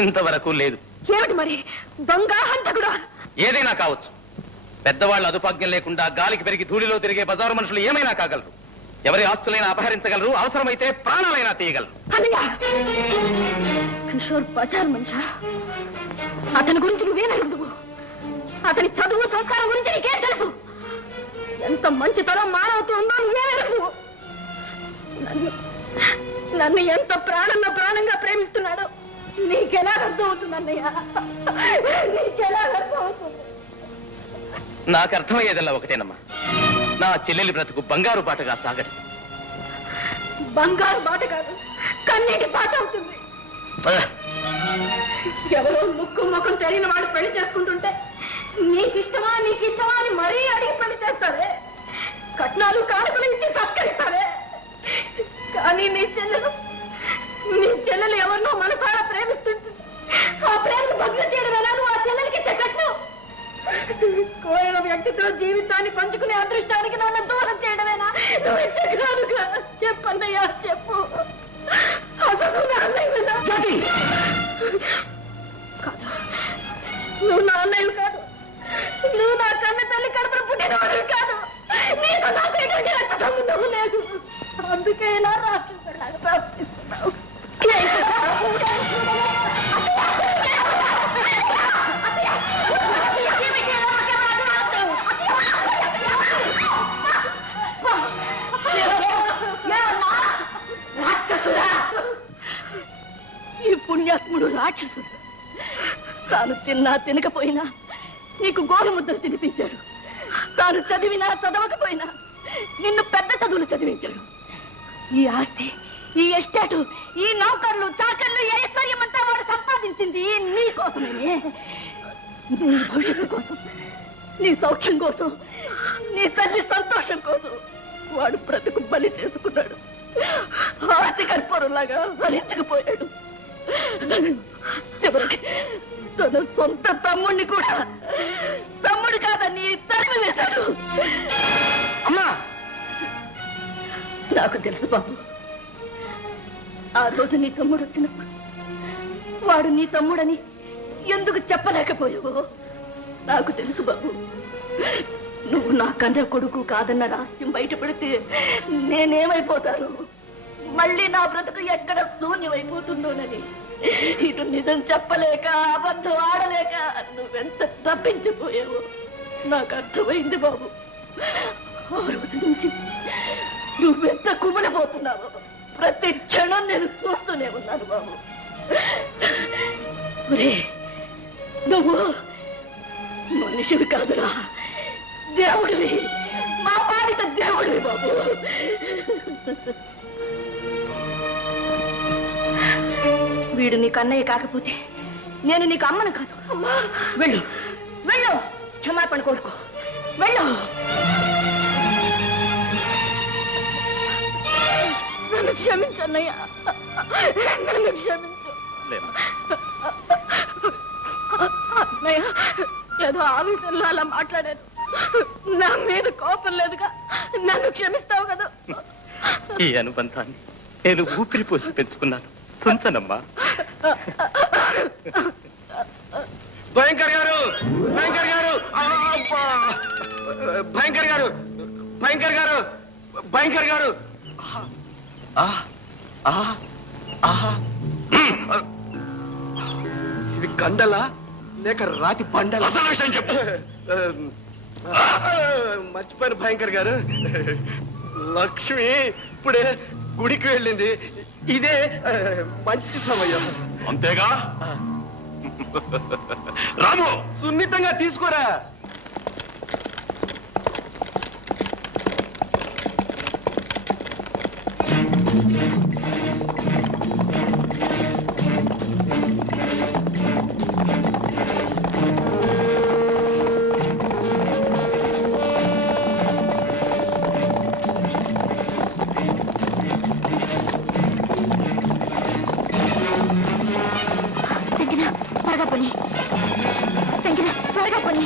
ఇంతవరకు లేదు. ఏమిటి మరి? దొంగ హంతకుడా? ఏదైనా కావచ్చు. పెద్దవాళ్ళు అదుపాజ్ఞం లేకుండా గాలికి పెరిగి ధూళిలో తిరిగే బజారు మనుషులు ఏమైనా కాగలరు. ఎవరి ఆస్తులైనా అపహరించగలరు, అవసరమైతే ప్రాణాలైనా తీయగలరు. కిషోర్ బజార్ మనిషా? అతని గురించి నువ్వేనడుగు. అతని చదువు సంస్కారం గురించి నీకేం తెలుసు? ఎంత మంచితనం మానవతో ఉందో నువ్వేనడుగు. నన్ను ఎంత ప్రాణంగా ప్రేమిస్తున్నాడో నీకెలా అర్థం అవుతుంది అన్నయ్య? నీకెలా అర్థం అవుతుంది? నాకు అర్థమయ్యేదల్లా ఒకటేనమ్మా, నా చెల్లెలి బ్రతుకు బంగారు బాటగా సాగదు. బంగారు బాట కాదు, కన్నీటి బాట అవుతుంది. ఎవరో ముఖం తెలియని వాడు పెళ్లి చేసుకుంటుంటే నీకిష్టమా అని మరీ అడిగి పెళ్లి చేస్తారే. కట్నాలు కానుకలు ఇచ్చి సత్కరిస్తారే. కానీ నీ చెల్లెలు ఎవరినో మనసారా ప్రేమిస్తుంటుంది. ఆ ప్రేమను భగ్నం చేయడం ఎలా? నువ్వు ఆ చెల్లెలకి కట్నం కోరిన వ్యక్తితో జీవితాన్ని పంచుకునే అదృష్టానికి నన్ను దూరం చేయడమేనా? చెప్పన్నయ్యా, చెప్పు. అసలు నా అన్నయ్య కాదు, నువ్వు నా అన్నయ్య కాదు. నువ్వు నా కన్న తల్లి కడుపున పుట్టినవాడు కాదు. నీకు నాకు ఎటువంటి రక్త సంబంధం లేదు. అందుకే ఇలా రాష్ట్రంలాగా ప్రవర్తిస్తున్నావు. ఈ పుణ్యాత్ముడు రాక్షసుడు. తాను తిన్నా తినకపోయినా నీకు గోరుముద్దలు తినిపించాడు. తాను చదివినా చదవకపోయినా నిన్ను పెద్ద చదువులు చదివించాడు. ఈ ఆస్తి, ఈ ఎస్టేటు, ఈ నౌకర్లు, చాకర్లు, ఐశ్వర్యం అంతా వాడు సంపాదించింది నీ కోసమే. నీ భవిష్యత్తు కోసం, నీ సౌఖ్యం కోసం, నీ తల్లి సంతోషం కోసం వాడు బ్రతుకు బలి చేసుకున్నాడు. ఆస్తి కర్పూరంలాగా హరించుకుపోయాడు. చివరికి తన సొంత తమ్ముడిని కూడా తమ్ముడు కాదని తరిమి వేశాడు. అమ్మా, నాకు తెలుసు బాబు. ఆ రోజు నీ తమ్ముడు వచ్చినప్పుడు వాడు నీ తమ్ముడని ఎందుకు చెప్పలేకపోయావో నాకు తెలుసు బాబు. నువ్వు నా కన్న కొడుకు కాదన్న రహస్యం బయటపడితే నేనేమైపోతాను? మళ్ళీ నా బ్రతుకు ఎక్కడ శూన్యమైపోతుందోనని ఇటు నిజం చెప్పలేక, అబద్ధం ఆడలేక నువ్వెంత తప్పించిపోయావో నాకు అర్థమైంది బాబు. ఆ రోజు నుంచి నువ్వెంత కుమిలిపోతున్నావో ప్రతి క్షణం నేను చూస్తూనే ఉన్నాను బాబు. నువ్వు మనిషివి కాదురా, దేవుడివి, మా పాలిట దేవుడివి బాబు. వీడు నీకు అన్నయ్య కాకపోతే నేను నీకు అమ్మను కాదు. వెళ్ళు, వెళ్ళు, క్షమాపణ కోరుకో, వెళ్ళు. నన్ను క్షమించన్నయ్యా, నన్ను క్షమించు. అన్నయ్య, ఏదో ఆవేశంలో అలా మాట్లాడాను. నా మీద కోపం లేదుగా, నన్ను క్షమిస్తావు కదా. ఈ అనుబంధాన్ని నేను ఊపిరి పోసి పెంచుకున్నాను. కొంచెనమ్మా. భయంకర్ గారు, భయంకర్ గారు, భయంకర్ గారు, భయంకర్ గారు, భయంకర్ గారు. ఇది కండలా లేక రాతి పండలా? అసలు విషయం చెప్పు. మర్చిపోయారు భయంకర్ గారు. లక్ష్మి ఇప్పుడే గుడికి వెళ్ళింది. ఇదే మంచి సమయం. అంతేగా? రాము, సున్నితంగా తీసుకోరా. త్వరగా పని.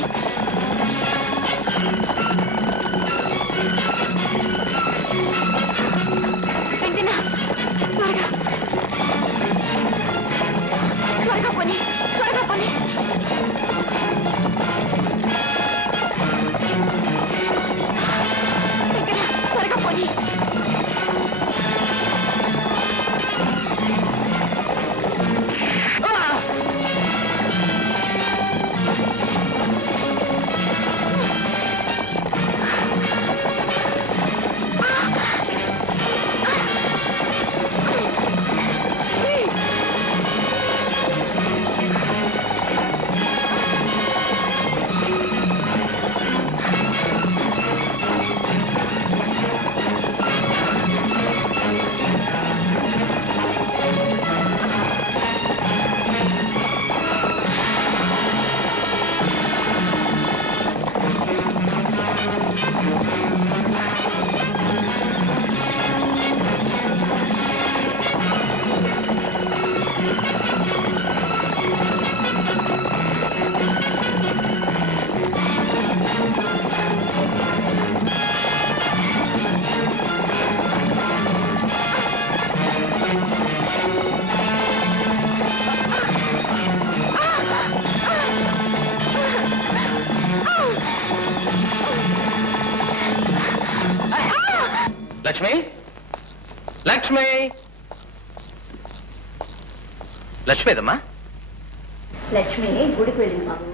లక్ష్మి లక్ష్మి లక్ష్మీదమ్మా లక్ష్మి గుడికి వెళ్ళింది బాబు.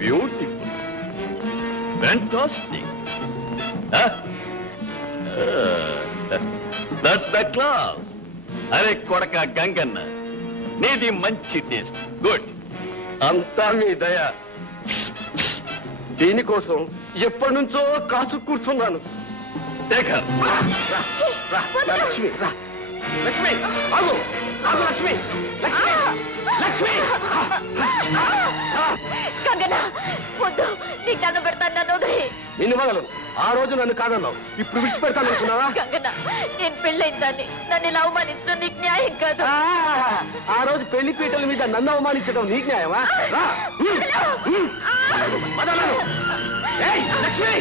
Beautiful fantastic that's the class. అరే కొడక గంగన్న, నీది మంచి టేస్ట్. గుడ్. అంతా మీ దయ. దీనికోసం ఎప్పటి నుంచో కాసు కూర్చున్నాను. శేఖర్ లక్ష్మి రా. లక్ష్మి ఆగు ఆగు. లక్ష్మి లక్ష్మి లక్ష్మి గంగన్న వద్దు, నీకు దండం పెడతాను, నన్ను వదిలి. నిన్ను వదలను. ఆ రోజు నన్ను కాదన్నావు, ఇప్పుడు విడిచిపెడతాను అనుకున్నావా? గంగన్న, నేను పెళ్ళైన దాన్ని, నన్ను ఇలా అవమానించడం నీకు న్యాయం కాదు. ఆ రోజు పెళ్లి పీటల మీద నన్ను అవమానించడం నీకు న్యాయమా? రా. వదలను. ఏయ్, లక్ష్మి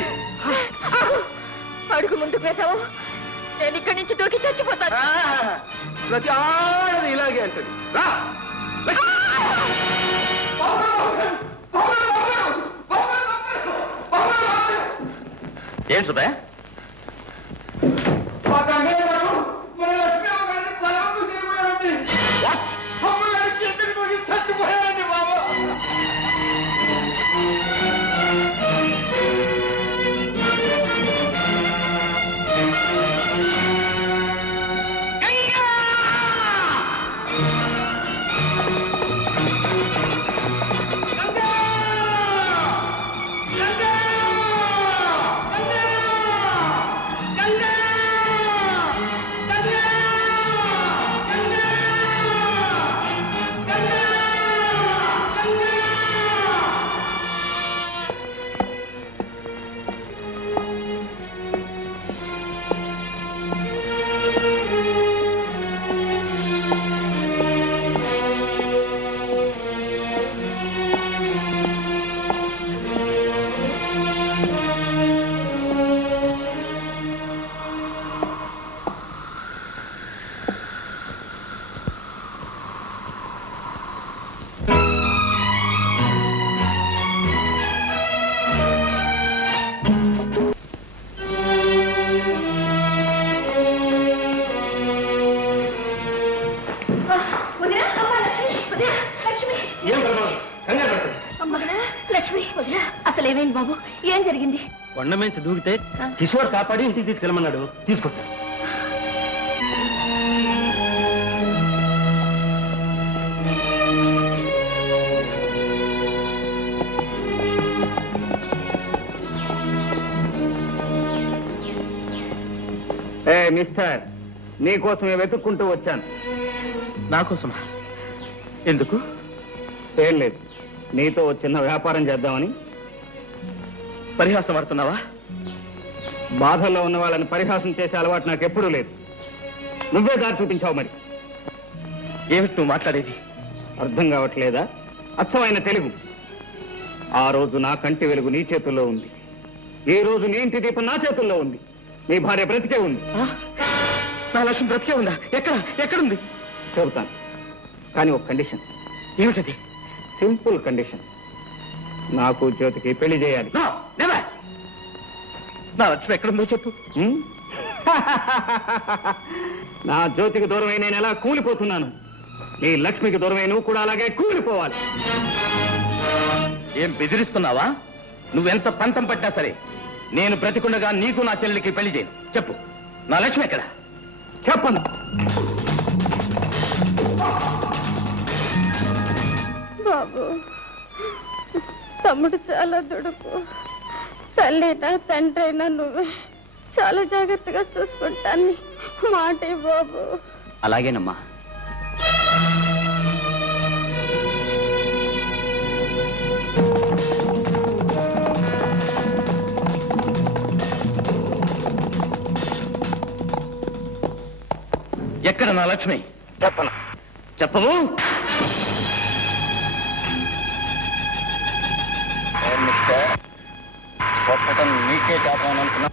అడుగు ముందుకు వేసావు, నేను ఇక్కడి నుంచి దూకి చచ్చిపోతాను. ప్రతి ఆడది ఇలాగే అంటది. రా. ఏం సుధా? లక్ష్మి, అసలు ఏమైంది బాబు? ఏం జరిగింది? కొండ మీద దూకితే కిషోర్ కాపాడి ఇంటికి తీసుకెళ్ళమన్నాడు, తీసుకొచ్చాను. మిస్టర్, నీకోసమే వెతుక్కుంటూ వచ్చాను. నాకోసమా? ఎందుకు? ఏం లేదు, నీతో చిన్న వ్యాపారం చేద్దామని. పరిహాసం ఆడుతున్నావా? బాధల్లో ఉన్న వాళ్ళని పరిహాసం చేసే అలవాటు నాకు ఎప్పుడూ లేదు. నువ్వే దారి చూపించావు. మరి ఏమిటి నువ్వు మాట్లాడేది? అర్థం కావట్లేదా? అచ్చమైన తెలుగు. ఆ రోజు నా కంటి వెలుగు నీ చేతుల్లో ఉంది, ఈ రోజు నీ ఇంటి దీపం నా చేతుల్లో ఉంది. నీ భార్య బ్రతికే ఉంది. నా లక్ష్యం బ్రతికే ఉందా? ఎక్కడుంది? చెబుతాను, కానీ ఒక కండిషన్. ఏమిటది? Simple condition. నాకు జ్యోతికి పెళ్లి చేయాలి. నా లక్ష్యం ఎక్కడుందో చెప్పు. నా జ్యోతికి దూరమై నేను ఎలా కూలిపోతున్నాను, నీ లక్ష్మికి దూరమై నువ్వు కూడా అలాగే కూలిపోవాలి. ఏం బెదిరిస్తున్నావా? నువ్వెంత పంతం పట్టినా సరే నేను బ్రతికుండగా నీకు నా చెల్లెలికి పెళ్లి చేయను. చెప్పు, నా లక్ష్మి ఎక్కడ? చెప్పను. బాబు, తమ్ముడు చాలా దుడుకు. తల్లినా తండ్రైనా నువ్వే చాలా జాగ్రత్తగా చూసుకుంటాను. మాటే బాబు. అలాగేనమ్మా. ఎక్కడ నా లక్ష్మి? చెప్పను. చెప్పవు? కొట్టడం నీకే చేద్దామని అనుకున్నా.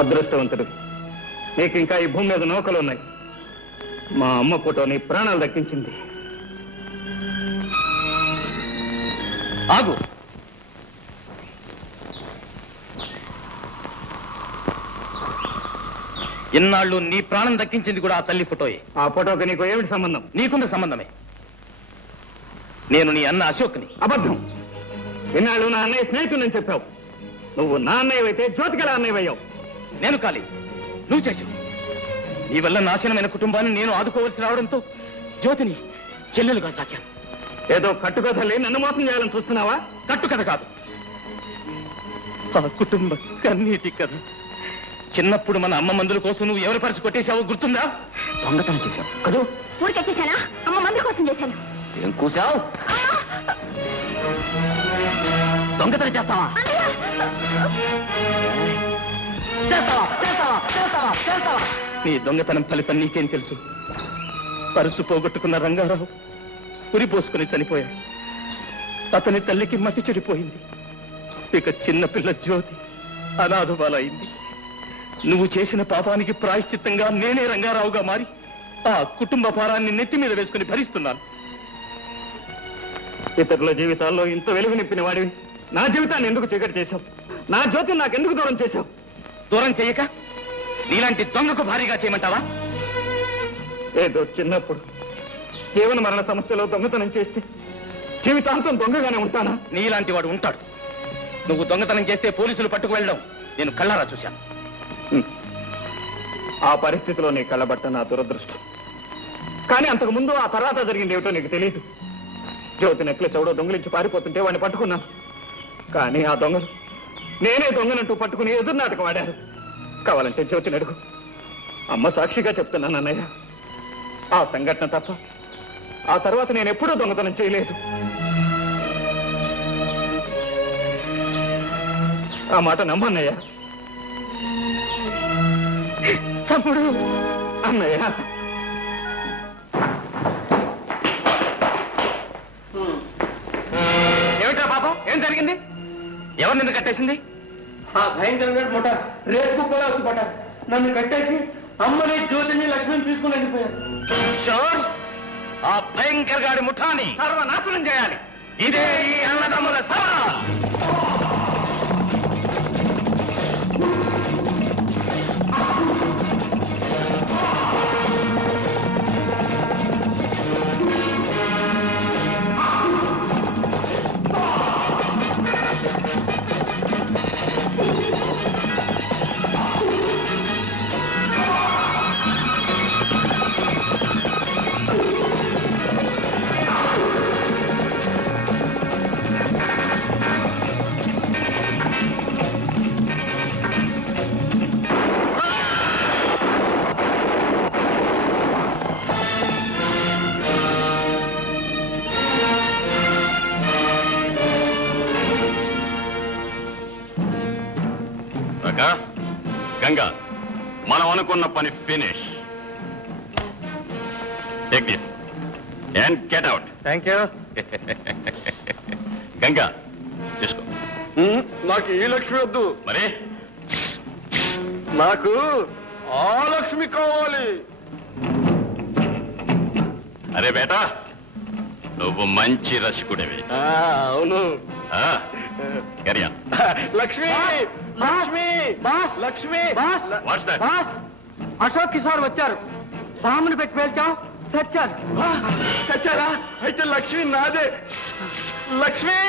అదృష్టవంతుడు, నీకు ఇంకా ఈ భూమి మీద నౌకలు ఉన్నాయి. మా అమ్మ ఫోటో నీ ప్రాణాలు దక్కించింది. ఆగు. ఇన్నాళ్ళు నీ ప్రాణం దక్కించింది కూడా ఆ తల్లి ఫోటోయే. ఆ ఫోటోకి నీకు ఏమిటి సంబంధం? నీకున్న సంబంధమే. నేను నీ అన్న అశోక్ని. అబద్ధం. ఇన్నాళ్ళు నా అన్నయ్య స్నేహితుడని చెప్పావు. నువ్వు నా అన్నయ్య అయితే జ్యోతికల అన్నయ్య అయ్యావు. నేను కాలి, నువ్వు చేశావు. నీ వల్ల నాశనమైన కుటుంబాన్ని నేను ఆదుకోవలసి రావడంతో జ్యోతిని చెల్లెలుగా సాకాను. ఏదో కట్టుకథలే నన్ను మోసం చేయాలని చూస్తున్నావా? కట్టుకథ కాదు, ఆ కుటుంబ కన్నీటి కథ. చిన్నప్పుడు మన అమ్మ మందుల కోసం నువ్వు ఎవరి పరిచి కొట్టేశావో గుర్తుందా? దొంగతనం చేశావు కదూ? ఊరికెచ్చేసానా? అమ్మ మందుల కోసం చేశాను. ఏం కూసావు? దొంగతనం చేస్తావా? నీ దొంగతనం ఫలితం నీకేం తెలుసు? పరుసు పోగొట్టుకున్న రంగారావు ఉరిపోసుకుని చనిపోయాడు. అతని తల్లికి మతి చెడిపోయింది. ఇక చిన్నపిల్ల జ్యోతి అనాథబాలైంది. నువ్వు చేసిన పాపానికి ప్రాయశ్చిత్తంగా నేనే రంగారావుగా మారి ఆ కుటుంబ భారాన్ని నెత్తి మీద వేసుకుని భరిస్తున్నాను. ఇతరుల జీవితాల్లో ఇంత వెలుగు నింపిన వాడివి నా జీవితాన్ని ఎందుకు చీకటి చేశావు? నా జ్యోతిని నాకెందుకు దూరం చేశావు? దూరం చేయక నీలాంటి దొంగకు భారీగా చేయమంటావా? ఏదో చిన్నప్పుడు జీవన మరణ సమస్యలో దొంగతనం చేస్తే జీవితాంతం దొంగగానే ఉంటానా? నీలాంటి వాడు ఉంటాడు. నువ్వు దొంగతనం చేస్తే పోలీసులు పట్టుకు వెళ్ళడం నేను కళ్ళారా చూశాను. ఆ పరిస్థితిలో నీ కళ్ళబట్ట నా దురదృష్టం. కానీ అంతకు ముందు ఆ తర్వాత జరిగింది ఏమిటో నీకు తెలియదు. జ్యోతి నెక్లెస్ ఎవడో దొంగలించి పారిపోతుంటే వాడిని పట్టుకున్నాను. కానీ ఆ దొంగలు నేనే దొంగనంటూ పట్టుకుని ఎదురు నాటకం ఆడారు. కావాలంటే జ్యోతిని అడుగు. అమ్మ సాక్షిగా చెప్తున్నాను అన్నయ్య, ఆ సంఘటన తప్ప ఆ తర్వాత నేను ఎప్పుడూ దొంగతనం చేయలేదు. ఆ మాట నమ్మన్నయ్య. తమ్ముడు, అన్నయ్య. ఏమిటా పాపం? ఏం జరిగింది? ఎవరు నిన్ను కట్టేసింది? ఆ భయంకరంగా ముఠ రేపు కూడా వచ్చి నన్ను కట్టేసి అమ్మని జ్యోతిని లక్ష్మిని తీసుకుని వెళ్ళిపోయారు. షోర్, ఆ భయంకర గాడి ముఠాని సర్వనాశనం చేయాలి. ఇదే ఈ అన్నదమ్ముల సవాల్. గంగా, మనం అనుకున్న పని finish. Take this and get out. Thank you. Ganga తీసుకో. నాకు ఈ లక్ష్మి వద్దు, మరి నాకు ఆ లక్ష్మి కావాలి. అరే బేటా, నువ్వు మంచి రసికుడివి. అవును. కరియా లక్ష్మి, లక్ష్మి, లక్ష్మి. What's that? అశోక్ కిషోర్ వచ్చారు. బాంబుని పెట్టి పేల్చాం, చచ్చారు. చచ్చారా? అయితే లక్ష్మి నాదే. Lakshmi.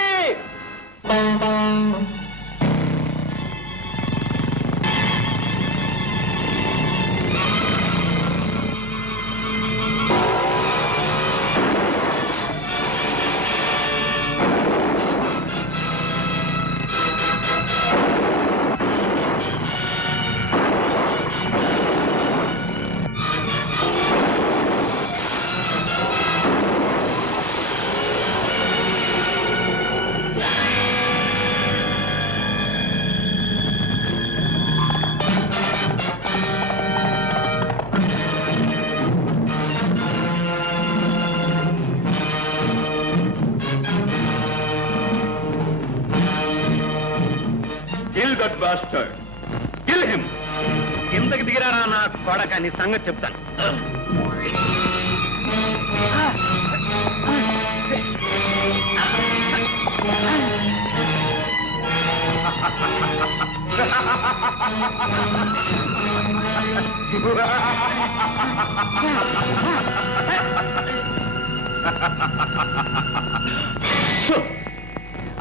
Kill that bastard. Kill him. కిందకి దిగిరారా నా కొడక, నీ సంగతి చెప్తాను.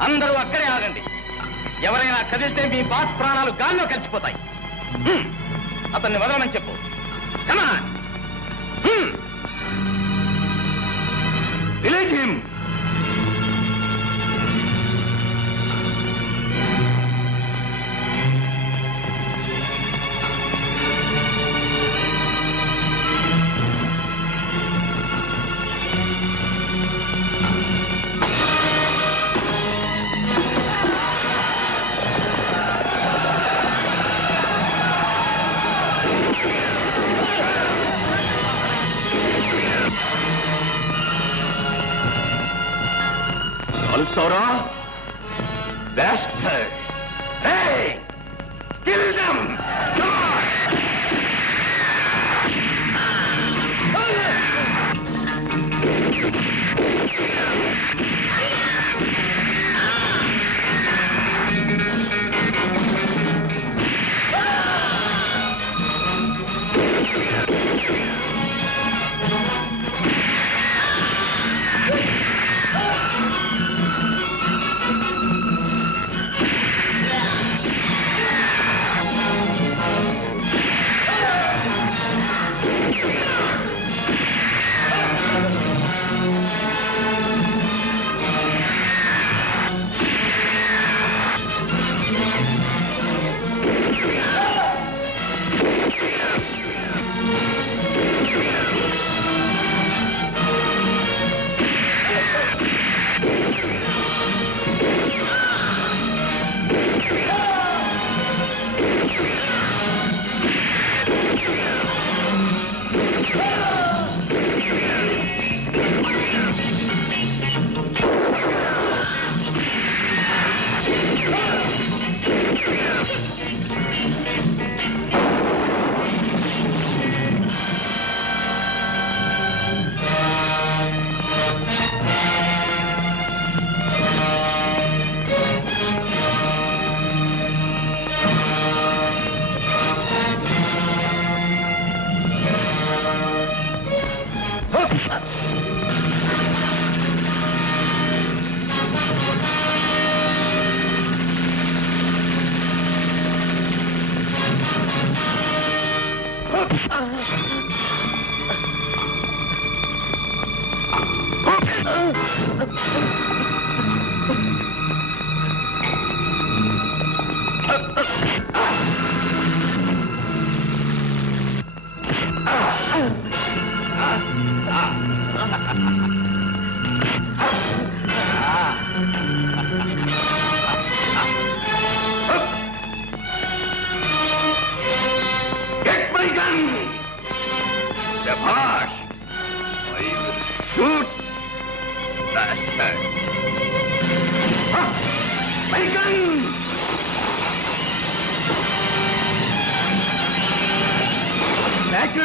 అందరూ అక్కడే ఆగండి. ఎవరైనా కదిలితే మీ బాస్ ప్రాణాలు గాల్లో కలిసిపోతాయి. అతన్ని వదలమని చెప్పు. Come on. Release him. Alsora, bastard! Hey! Kill them! Come on!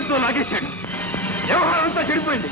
చేతితో లాగేశాడు. వ్యవహారం అంతా చెడిపోయింది.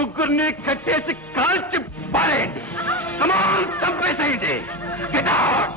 ముగ్గురిని కట్టేసి కాల్చి పారేయండి. చంపేసేయండి. Get out!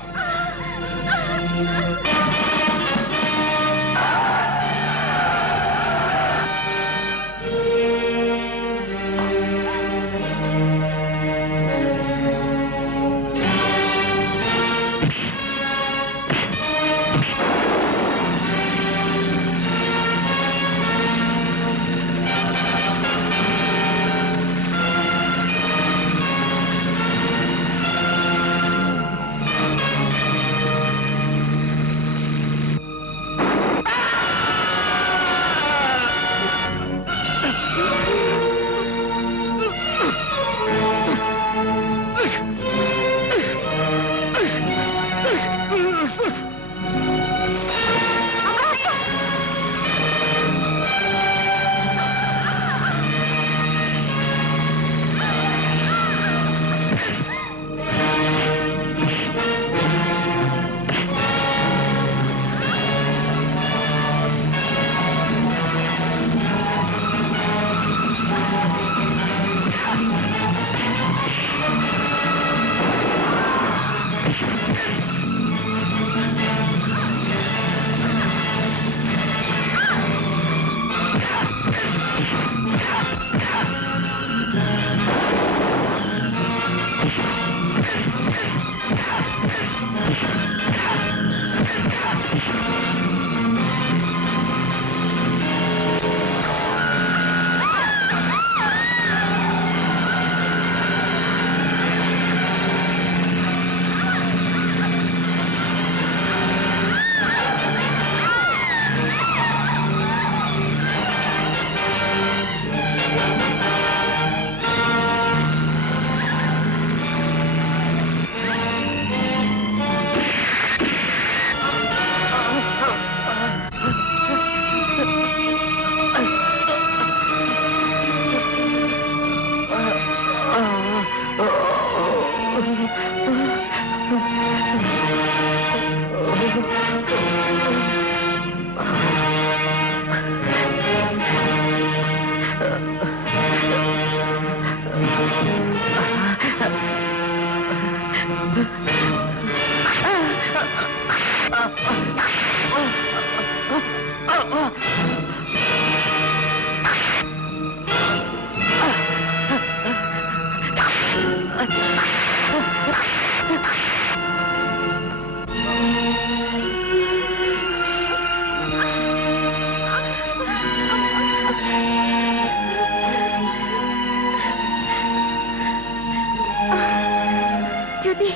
జ్యోతి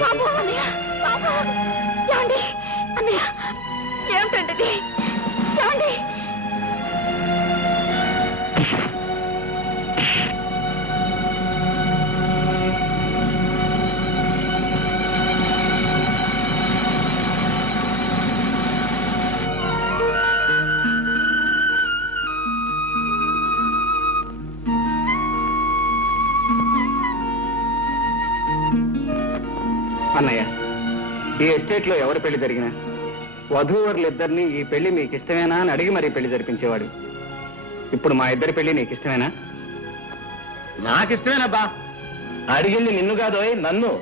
బాబు అన్నయ్య బాబు ఏమండి అన్నయ్య ఏమిటండి ఏమండి అన్నయ్య, ఈ ఎస్టేట్ లో ఎవరి పెళ్లి జరిగినా వధూవరులిద్దరిని ఈ పెళ్లి మీకు ఇష్టమేనా అని అడిగి మరీ పెళ్లి జరిపించేవాడు. ఇప్పుడు మా ఇద్దరి పెళ్లి నీకు ఇష్టమేనా? నాకిష్టమేనబ్బా. అడిగింది నిన్ను కాదోయ్, నన్ను.